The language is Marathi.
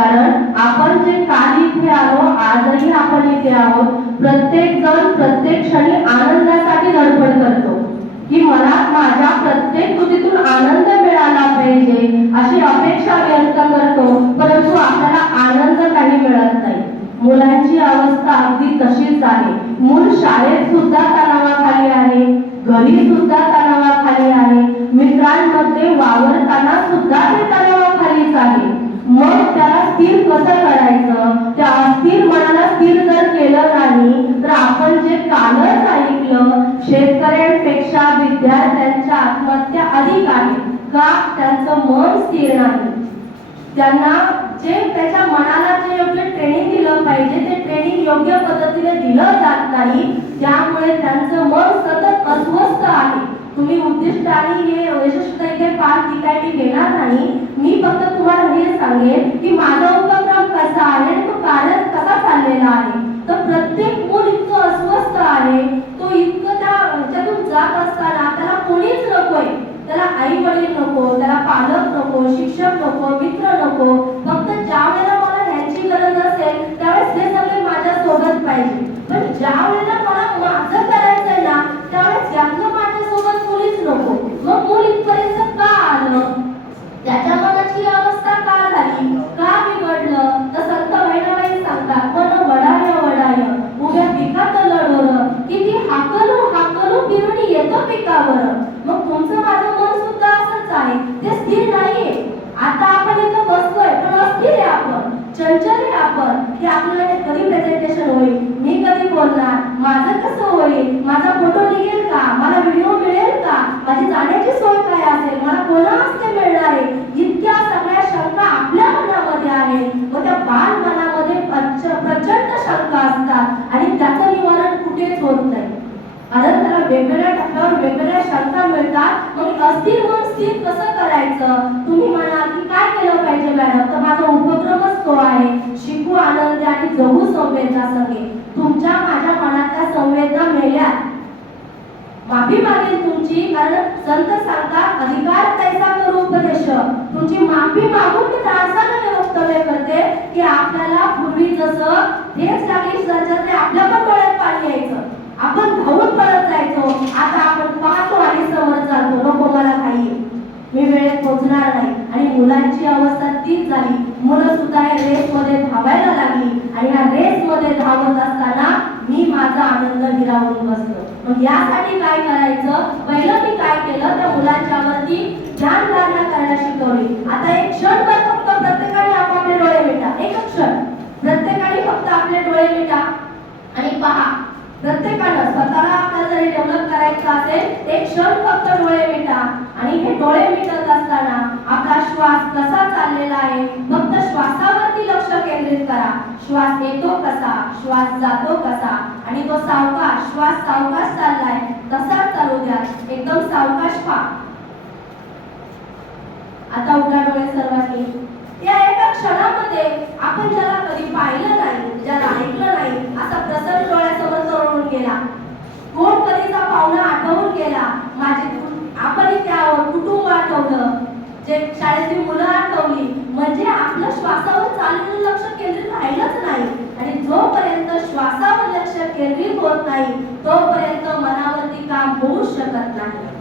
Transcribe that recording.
कारण आपण जे काल इथे आलो आजही आपण इथे आहोत. प्रत्येक जण प्रत्येक क्षणी आनंदासाठी धडपड करतो. की मला माझ्या प्रत्येक कृतीतून आनंद मिळाला पाहिजे अशी अपेक्षा व्यक्त करतो. परंतु आपल्याला आनंद काही मिळत नाही. मुलांची अवस्था अगदी तशीच आहे. मूल शाळेत सुद्धा तणावाखाली आहे. घरी सुद्धा तणावाखाली आहे. मित्रांमध्ये वावरताना सुद्धा ते तणाव शेतकऱ्यांपेक्षा विद्यार्थ्यांच्या आत्महत्या अधिक आहे का? त्यांचं मन स्थिर नाही. त्यांना जे त्याच्या मनाला जे योग्य ट्रेनिंग दिलं पाहिजे ते ट्रेनिंग योग्य पद्धतीने दिलं जात नाही त्यामुळे त्यांचं मन सतत अस्वस्थ आहे. तुम्ही उद्दिष्ट आणि हे यशस्वी इथे पाच ठिकाणी घेणार नाही. मी फक्त तुम्हाला हे सांगेन की माझा उपक्रम कसा आहे आणि तो कार्य कसा चाललेला आहे. तर प्रत्येक मूल इतकं अस्वस्थ आहे तो इतकं त्या ह्याच्यातून जात असताना त्याला कोणीच नकोय त्याला आई वडील नको त्याला पालक नको शिक्षक नको मित्र नको फक्त ज्या वेळेला मला ह्यांची गरज असेल त्यावेळेस ते सगळे माझ्या सोबत पाहिजे. पण ज्या वेळेला मला माझं करायचंय ना त्यावेळेस यातलं माझ्या सोबत मुलीच नको. मग मूल इथपर्यंत का आलं? त्याच्या मनाची अवस्था का झाली? का बिघडलं? तर संत बहिणाबाई सांगतात मन वडाय वडाय. उभ्या पिकात लढोर. किती हाकलू हाकलू बिरुणी येतं पिकावर. मग तुमचं माझं मन सुद्धा असंच आहे. ते स्थिर नाहीये आता आपण इथं बसलोय पण अस्थिर आहे आपण चंचल आहे की आपल्याला कधी प्रेझेंटेशन होईल? मी कधी बोलणार? माझं कसं होईल? माझा फोटो निघेल का? मला व्हिडिओ मिळेल का? माझी जाण्याची सोय काय असेल? मला कोणा हस्ते मिळणार आहे? इतक्या सगळ्या शंका आपल्या मनामध्ये आहे व त्या बाल मनामध्ये प्रचंड शंका असतात. आणि त्याचं निवारण कुठेच होत नाही. कारण त्याला वेगवेगळ्या टप्प्यावर वेगवेगळ्या शंका मिळतात. मग अस्थिर होऊन स्थिर कसं करायचं? तुम्ही म्हणाल की काय केलं पाहिजे मॅडम? तर माझा उपक्रमच तो आहे. जगू संवेदना संगे. तुमच्या माझ्या मनातल्या संवेदना मेल्या. माफी मागेल तुमची कारण संत सांगतात अधिकार तैसा करू उपदेश. तुमची माफी मागून मी त्रासाने वक्तव्य करते की आपल्याला पूर्वी जसं तेच लागेल सर्जन आपल्या पण डोळ्यात पाणी यायचं. आपण धावून पळत जायचो. आता आपण पाहतो आणि समोर चालतो नको मला काही. मी वेळेत पोहोचणार नाही. आणि मुलांची अवस्था तीच झाली. मुलं सुद्धा या रेस मध्ये धावायला लागली. आणि या रेस मध्ये धावत असताना मी माझा आनंद हिरावून बसलो. मग यासाठी काय करायचं? पहिलं मी काय केलं? त्या मुलांच्या वरती ध्यान धारणा करायला शिकवली. आता एक क्षणभर फक्त प्रत्येकाने आपापले डोळे मिटा. एक क्षण. प्रत्येकाने फक्त आपले डोळे मिटा. आणि पहा प्रत्येकानं स्वतःला आपल्याला जरी डेव्हलप करायचं असेल एक क्षण फक्त डोळे मिटा. आणि हे डोळे मिटत श्वास कसा चाललेला आहे? फक्त श्वासावरती लक्ष केंद्रित करा. श्वास येतो कसा? श्वास जातो कसा? आणि तो सावकाश श्वास सावकाश चाललाय. तसाच चालू द्या एकदम सावकाश पहा. आता उघडा डोळे सर्वांनी या एका क्षणामध्ये आपण ज्याला कधी पाहिलं नाही ज्याला ऐकलं नाही असा प्रसन्न डोळ्यासमोर चढून गेला. कोण कधीचा पाहुणा आठवून गेला. माझे आपणही आपण इथे आहोत कुटुंब आठवलं. जे शाळेतली मुलं आठवली म्हणजे आपलं श्वासावर चाललेलं लक्ष केंद्रित राहिलंच नाही. आणि जोपर्यंत श्वासावर लक्ष केंद्रित होत नाही तोपर्यंत मनावरती काम होऊ शकत नाही.